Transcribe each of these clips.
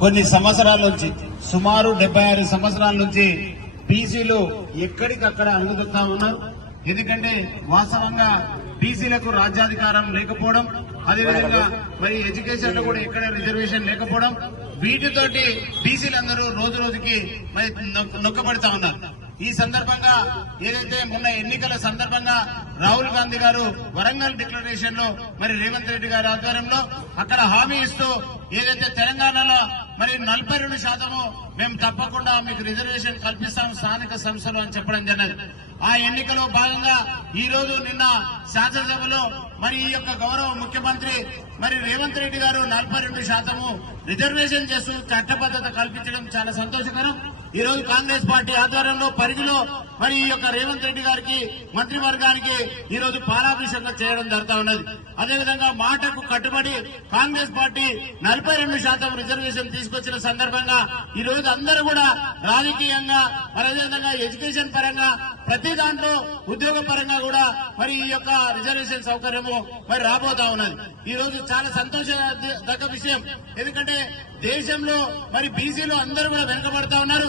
కొన్ని సంవత్సరాల నుంచి సుమారు డెబ్బై ఆరు సంవత్సరాల నుంచి బీసీలు ఎక్కడికక్కడ అడుగుతున్నా ఉన్నారు. ఎందుకంటే వాస్తవంగా బీసీలకు రాజ్యాధికారం లేకపోవడం అదేవిధంగా మరి ఎడ్యుకేషన్లో కూడా ఎక్కడ రిజర్వేషన్ లేకపోవడం వీటితోటి బీసీలందరూ రోజు రోజుకి మరి నొక్కబడతా ఉన్నారు. ఈ సందర్భంగా ఏదైతే మొన్న ఎన్నికల సందర్భంగా రాహుల్ గాంధీ గారు వరంగల్ డిక్లరేషన్లో మరి రేవంత్ రెడ్డి గారి ఆధ్వర్యంలో అక్కడ హామీ ఇస్తూ ఏదైతే తెలంగాణ మరి నలభై రెండు శాతము మేము తప్పకుండా మీకు రిజర్వేషన్ కల్పిస్తాం స్థానిక సంస్థలు అని చెప్పడం జరిగింది. ఆ ఎన్నికలో భాగంగా ఈ రోజు నిన్న శాసనసభలో మరి ఈ యొక్క గౌరవ ముఖ్యమంత్రి మరి రేవంత్ రెడ్డి గారు నలభై రెండు శాతము రిజర్వేషన్ చేస్తూ చట్టబద్ధత కల్పించడం చాలా సంతోషకరం. ఈ రోజు కాంగ్రెస్ పార్టీ ఆధ్వర్యంలో పరిధిలో మరి ఈ యొక్క రేవంత్ రెడ్డి గారికి మంత్రివర్గానికి ఈ రోజు పాలాభిషేకం చేయడం జరుగుతా ఉన్నది. అదేవిధంగా మాటకు కట్టుబడి కాంగ్రెస్ పార్టీ నలభై రెండు శాతం రిజర్వేషన్ తీసుకొచ్చిన సందర్భంగా ఈ రోజు అందరూ కూడా రాజకీయంగా మరి అదేవిధంగా ఎడ్యుకేషన్ పరంగా ప్రతి దాంట్లో ఉద్యోగ పరంగా కూడా మరి ఈ యొక్క రిజర్వేషన్ సౌకర్యము మరి రాబోతా ఉన్నది. ఈ రోజు చాలా సంతోషదగ్గ విషయం. ఎందుకంటే దేశంలో మరి బీసీలు అందరూ కూడా వెనుకబడతా ఉన్నారు.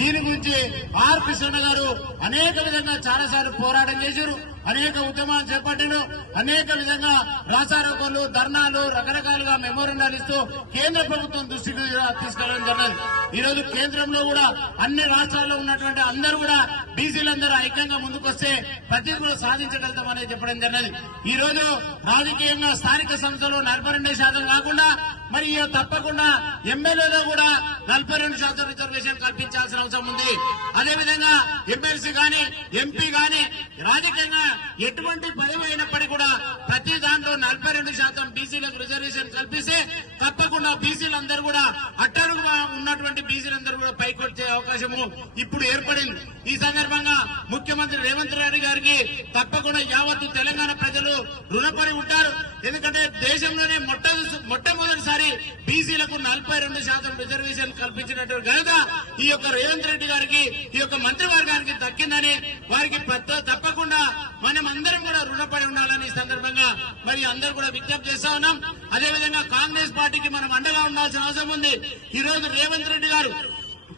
దీని గురించి ఆర్ కృష్ణ గారు అనేక విధంగా చాలా సార్లు పోరాటం చేశారు. అనేక ఉద్యమాలు చేపట్టారు అనేక విధంగా రాసారోపణలు ధర్నాలు రకరకాలుగా మెమోరండాలు ఇస్తూ కేంద్ర ప్రభుత్వం దృష్టికి తీసుకెళ్ళడం జరిగింది. ఈ రోజు కేంద్రంలో కూడా అన్ని రాష్ట్రాల్లో ఉన్నటువంటి అందరూ కూడా బీసీలందరూ ఐక్యంగా ముందుకొస్తే ప్రతి కూడా సాధించగలుగుతామని చెప్పడం జరిగింది. ఈ రోజు రాజకీయంగా స్థానిక సంస్థలు నలభై రెండు శాతం కాకుండా మరి తప్పకుండా ఎమ్మెల్యేలో కూడా నలభై రెండు శాతం రిజర్వేషన్ కల్పించాల్సిన అవసరం ఉంది. అదేవిధంగా ఎమ్మెల్సీ గాని ఎంపీ గాని రాజకీయంగా ఎటువంటి పదవి అయినప్పటికీ కూడా ప్రతి దాంట్లో నలభై రెండు శాతం బీసీలకు రిజర్వేషన్ కల్పిస్తే తప్పకుండా బీసీలందరూ కూడా అట్ట అవకాశము ఇప్పుడు ఏర్పడింది. ఈ సందర్భంగా ముఖ్యమంత్రి రేవంత్ రెడ్డి గారికి తప్పకుండా యావత్తు తెలంగాణ ప్రజలు రుణపడి ఉంటారు. ఎందుకంటే దేశంలోనే మొట్ట మొట్టమొదటిసారి బీసీలకు నలభై రెండు శాతం రిజర్వేషన్ కల్పించినటువంటి ఘనత ఈ యొక్క రేవంత్ రెడ్డి గారికి ఈ యొక్క మంత్రివర్గానికి దక్కిందని వారికి తప్పకుండా మనం అందరం కూడా రుణపడి ఉండాలని ఈ సందర్భంగా మరి అందరూ కూడా విజ్ఞప్తి చేస్తా ఉన్నాం. అదేవిధంగా కాంగ్రెస్ పార్టీకి మనం అండగా ఉండాల్సిన అవసరం ఉంది. ఈ రోజు రేవంత్ రెడ్డి గారు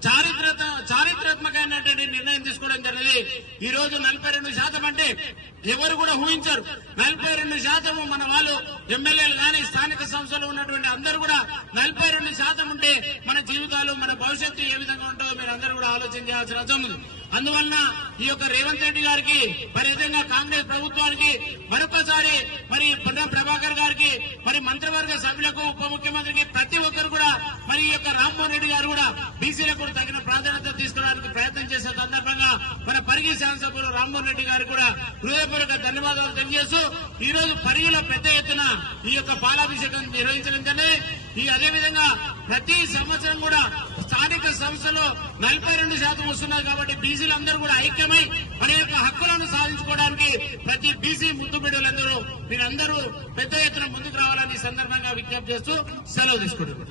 చారిత్రక చారిత్రాత్మకమైనటువంటి నిర్ణయం తీసుకోవడం జరిగింది. ఈ రోజు నలభై రెండు శాతం అంటే ఎవరు కూడా ఊహించారు. నలభై రెండు శాతం మన వాళ్ళు ఎమ్మెల్యేలు కానీ స్థానిక సంస్థలు ఉన్నటువంటి అందరూ కూడా నలభై రెండు శాతం ఉంటే మన జీవితాలు మన భవిష్యత్తు ఏ విధంగా ఉంటుందో మీరు అందరూ కూడా ఆలోచన చేయాల్సిన అవసరం ఉంది. అందువలన ఈ యొక్క రేవంత్ రెడ్డి గారికి మరి విధంగా కాంగ్రెస్ ప్రభుత్వానికి మరొకసారి మరి పొన్నం ప్రభాకర్ గారికి మరి మంత్రివర్గ సభ్యులకు ఉప ముఖ్యమంత్రికి ప్రతి ఒక్క మరి ఈ యొక్క రామ్మోహన్ రెడ్డి గారు కూడా బీసీలకు కూడా తగిన ప్రాధాన్యత తీసుకోవడానికి ప్రయత్నం మన పరిగి శాసనసభ్యులు రామ్మోహన్ రెడ్డి గారు కూడా హృదయపూర్వక ధన్యవాదాలు తెలియజేస్తూ ఈ రోజు పరిగిలో పెద్ద ఎత్తున ఈ యొక్క పాలాభిషేకం నిర్వహించడం జరిగింది ఈ అదేవిధంగా ప్రతి సంవత్సరం కూడా స్థానిక సంస్థలో నలభై రెండు శాతం వస్తున్నారు కాబట్టి బీసీలందరూ కూడా ఐక్యమై మన యొక్క హక్కులను సాధించుకోవడానికి ప్రతి బీసీ ముద్దు బిడ్డలందరూ మీరందరూ పెద్ద ఎత్తున ముందుకు రావాలని సందర్భంగా విజ్ఞప్తి చేస్తూ సెలవు తీసుకుంటున్నారు